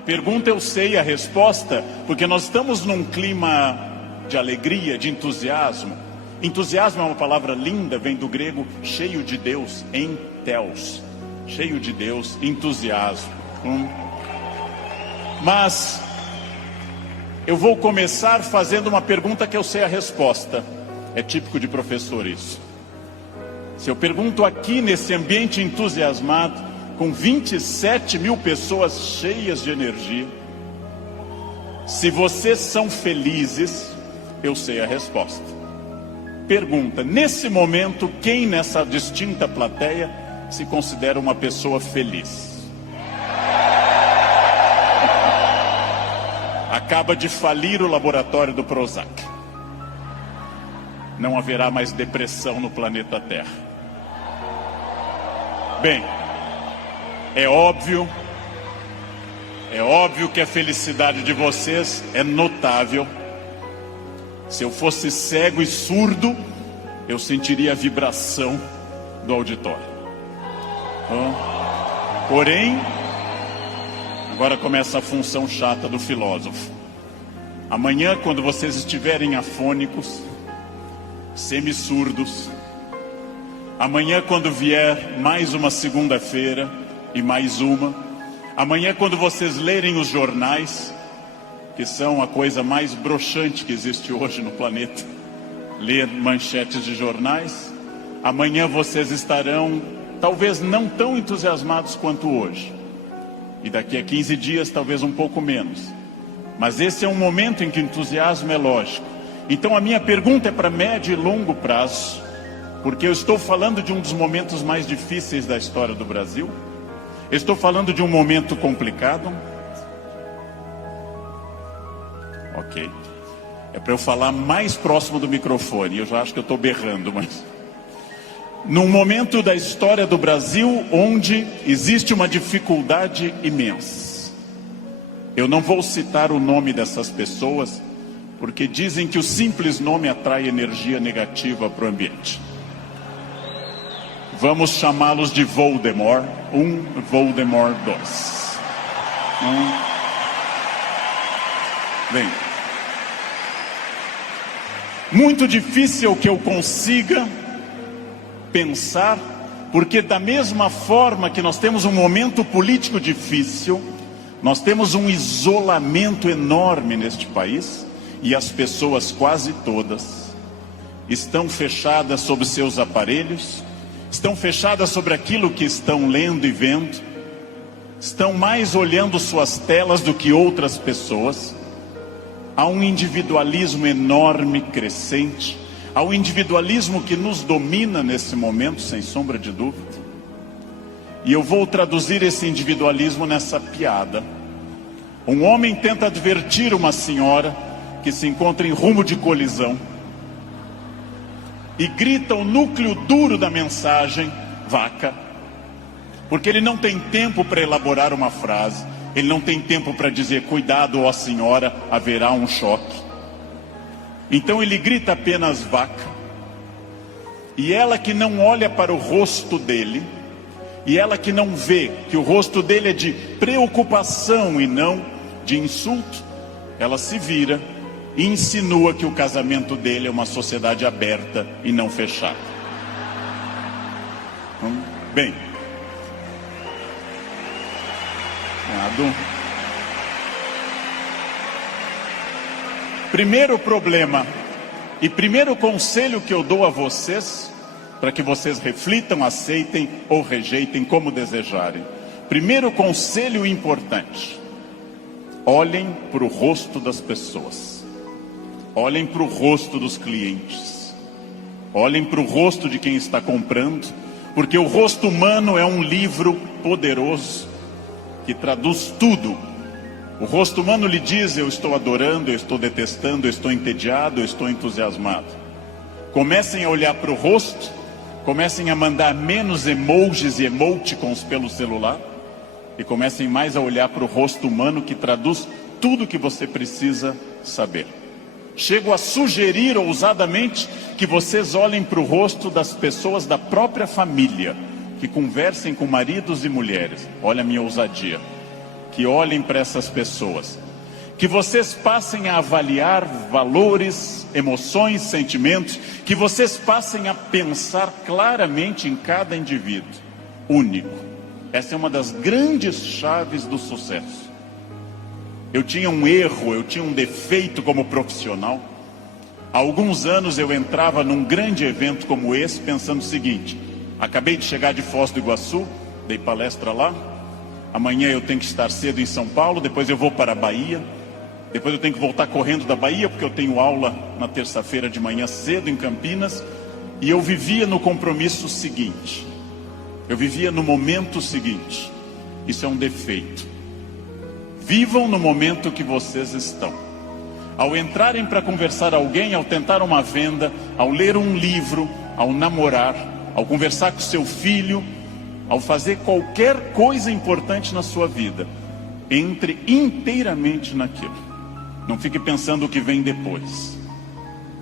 A pergunta eu sei a resposta, porque nós estamos num clima de alegria, de entusiasmo. Entusiasmo é uma palavra linda, vem do grego cheio de Deus, entheos. Cheio de Deus, entusiasmo. Mas eu vou começar fazendo uma pergunta que eu sei a resposta. É típico de professor isso. Se eu pergunto aqui nesse ambiente entusiasmado, com 27 mil pessoas cheias de energia, se vocês são felizes, eu sei a resposta. Pergunta, nesse momento, quem nessa distinta plateia se considera uma pessoa feliz? Acaba de falir o laboratório do Prozac. Não haverá mais depressão no planeta Terra. Bem, é óbvio que a felicidade de vocês é notável. Se eu fosse cego e surdo, eu sentiria a vibração do auditório. Porém, agora começa a função chata do filósofo. Amanhã, quando vocês estiverem afônicos, semi-surdos, amanhã, quando vier mais uma segunda-feira e mais uma, amanhã, quando vocês lerem os jornais, que são a coisa mais broxante que existe hoje no planeta, ler manchetes de jornais, amanhã vocês estarão talvez não tão entusiasmados quanto hoje, e daqui a 15 dias talvez um pouco menos, mas esse é um momento em que o entusiasmo é lógico. Então a minha pergunta é para médio e longo prazo, porque eu estou falando de um dos momentos mais difíceis da história do Brasil. Eu estou falando de um momento complicado. Ok. É para eu falar mais próximo do microfone. Eu já acho que eu estou berrando, mas... Num momento da história do Brasil onde existe uma dificuldade imensa. Eu não vou citar o nome dessas pessoas, porque dizem que o simples nome atrai energia negativa para o ambiente. Vamos chamá-los de Voldemort 1, Voldemort 2. Bem, muito difícil que eu consiga pensar, porque da mesma forma que nós temos um momento político difícil, nós temos um isolamento enorme neste país, e as pessoas quase todas estão fechadas sobre seus aparelhos, estão fechadas sobre aquilo que estão lendo e vendo, estão mais olhando suas telas do que outras pessoas. Há um individualismo enorme, crescente, há um individualismo que nos domina nesse momento, sem sombra de dúvida. E eu vou traduzir esse individualismo nessa piada. Um homem tenta advertir uma senhora que se encontra em rumo de colisão e grita o núcleo duro da mensagem, vaca, porque ele não tem tempo para elaborar uma frase, ele não tem tempo para dizer, cuidado, ó senhora, haverá um choque. Então ele grita apenas vaca, e ela que não olha para o rosto dele, e ela que não vê que o rosto dele é de preocupação e não de insulto, ela se vira e insinua que o casamento dele é uma sociedade aberta e não fechada. Bem, primeiro problema e primeiro conselho que eu dou a vocês, para que vocês reflitam, aceitem ou rejeitem como desejarem. Primeiro conselho importante: olhem para o rosto das pessoas. Olhem para o rosto dos clientes. Olhem para o rosto de quem está comprando, porque o rosto humano é um livro poderoso que traduz tudo. O rosto humano lhe diz, eu estou adorando, eu estou detestando, eu estou entediado, eu estou entusiasmado. Comecem a olhar para o rosto, comecem a mandar menos emojis e emoticons pelo celular, e comecem mais a olhar para o rosto humano que traduz tudo que você precisa saber. Chego a sugerir ousadamente que vocês olhem para o rosto das pessoas da própria família, que conversem com maridos e mulheres. Olha a minha ousadia. que olhem para essas pessoas, que vocês passem a avaliar valores, emoções, sentimentos, que vocês passem a pensar claramente em cada indivíduo único. Essa é uma das grandes chaves do sucesso. Eu tinha um erro, eu tinha um defeito como profissional. Há alguns anos eu entrava num grande evento como esse pensando o seguinte: acabei de chegar de Foz do Iguaçu, dei palestra lá, amanhã eu tenho que estar cedo em São Paulo, depois eu vou para a Bahia, depois eu tenho que voltar correndo da Bahia porque eu tenho aula na terça-feira de manhã cedo em Campinas. E eu vivia no compromisso seguinte, eu vivia no momento seguinte. Isso é um defeito. Vivam no momento que vocês estão. Ao entrarem para conversar alguém, ao tentar uma venda, ao ler um livro, ao namorar, ao conversar com seu filho, ao fazer qualquer coisa importante na sua vida, entre inteiramente naquilo. Não fique pensando o que vem depois.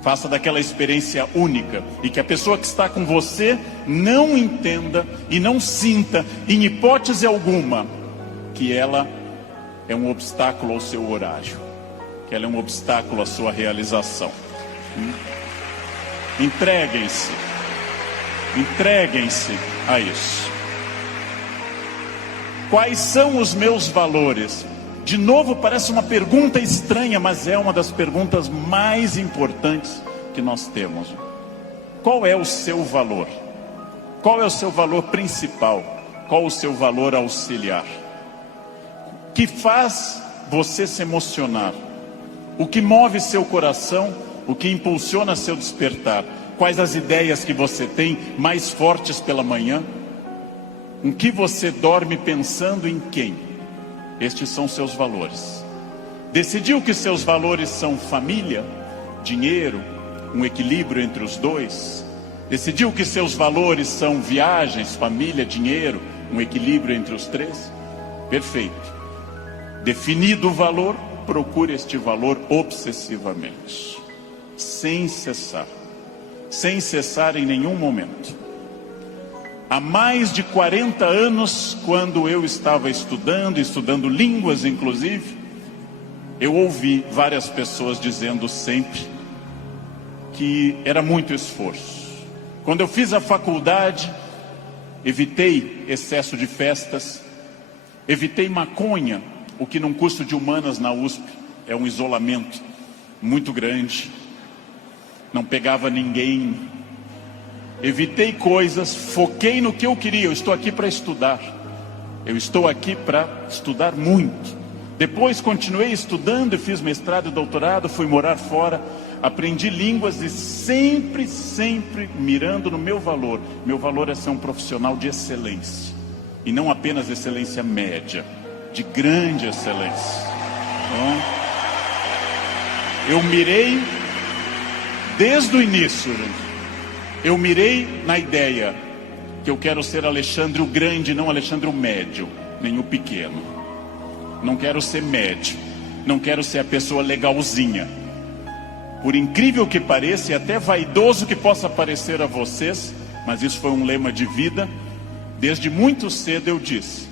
Faça daquela experiência única e que a pessoa que está com você não entenda e não sinta, em hipótese alguma, que ela é um obstáculo ao seu horário, que ela é um obstáculo à sua realização. Entreguem-se a isso. Quais são os meus valores? De novo, parece uma pergunta estranha, mas é uma das perguntas mais importantes que nós temos. Qual é o seu valor? Qual é o seu valor principal? Qual o seu valor auxiliar? O que faz você se emocionar? O que move seu coração? O que impulsiona seu despertar? Quais as ideias que você tem mais fortes pela manhã? Em que você dorme pensando em quem? Estes são seus valores. Decidiu que seus valores são família, dinheiro, um equilíbrio entre os dois? Decidiu que seus valores são viagens, família, dinheiro, um equilíbrio entre os três? Perfeito. Definido o valor, procure este valor obsessivamente, sem cessar em nenhum momento. Há mais de 40 anos, quando eu estava estudando línguas inclusive, eu ouvi várias pessoas dizendo sempre que era muito esforço. Quando eu fiz a faculdade, evitei excesso de festas, evitei maconha, o que num curso de humanas na USP é um isolamento muito grande. Não pegava ninguém. Evitei coisas, foquei no que eu queria. Eu estou aqui para estudar. Eu estou aqui para estudar muito. Depois continuei estudando e fiz mestrado e doutorado, fui morar fora, aprendi línguas e sempre mirando no meu valor. Meu valor é ser um profissional de excelência. E não apenas excelência média, de grande excelência. Então, eu mirei desde o início, gente. Eu mirei na ideia que eu quero ser Alexandre o Grande, não Alexandre o Médio, nem o Pequeno. Não quero ser médio, não quero ser a pessoa legalzinha. Por incrível que pareça, e até vaidoso que possa parecer a vocês, mas isso foi um lema de vida. Desde muito cedo eu disse: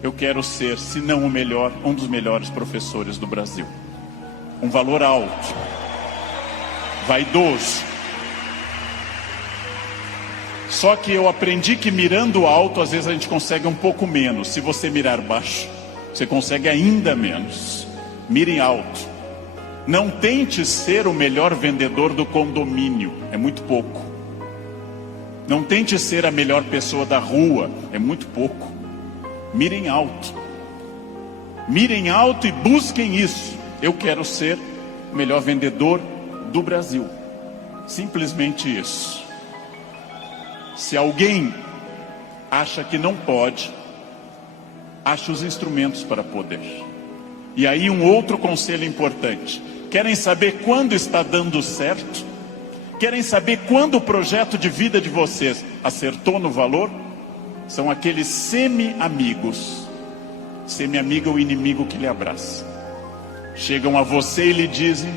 eu quero ser, se não o melhor, um dos melhores professores do Brasil. Um valor alto, vaidoso. Só que eu aprendi que mirando alto, às vezes a gente consegue um pouco menos. Se você mirar baixo, você consegue ainda menos. Mire alto. Não tente ser o melhor vendedor do condomínio, é muito pouco. Não tente ser a melhor pessoa da rua, é muito pouco. Mirem alto. Mirem alto e busquem isso. Eu quero ser o melhor vendedor do Brasil. Simplesmente isso. Se alguém acha que não pode, ache os instrumentos para poder. E aí um outro conselho importante. Querem saber quando está dando certo? Querem saber quando o projeto de vida de vocês acertou no valor? São aqueles semi-amigos. Semi-amigo é o inimigo que lhe abraça. Chegam a você e lhe dizem: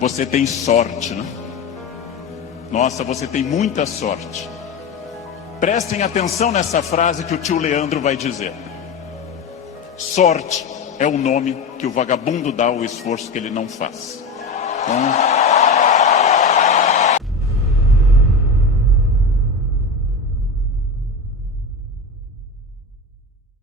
você tem sorte, né? Nossa, você tem muita sorte. Prestem atenção nessa frase que o tio Leandro vai dizer. Sorte é o nome que o vagabundo dá ao esforço que ele não faz. Então,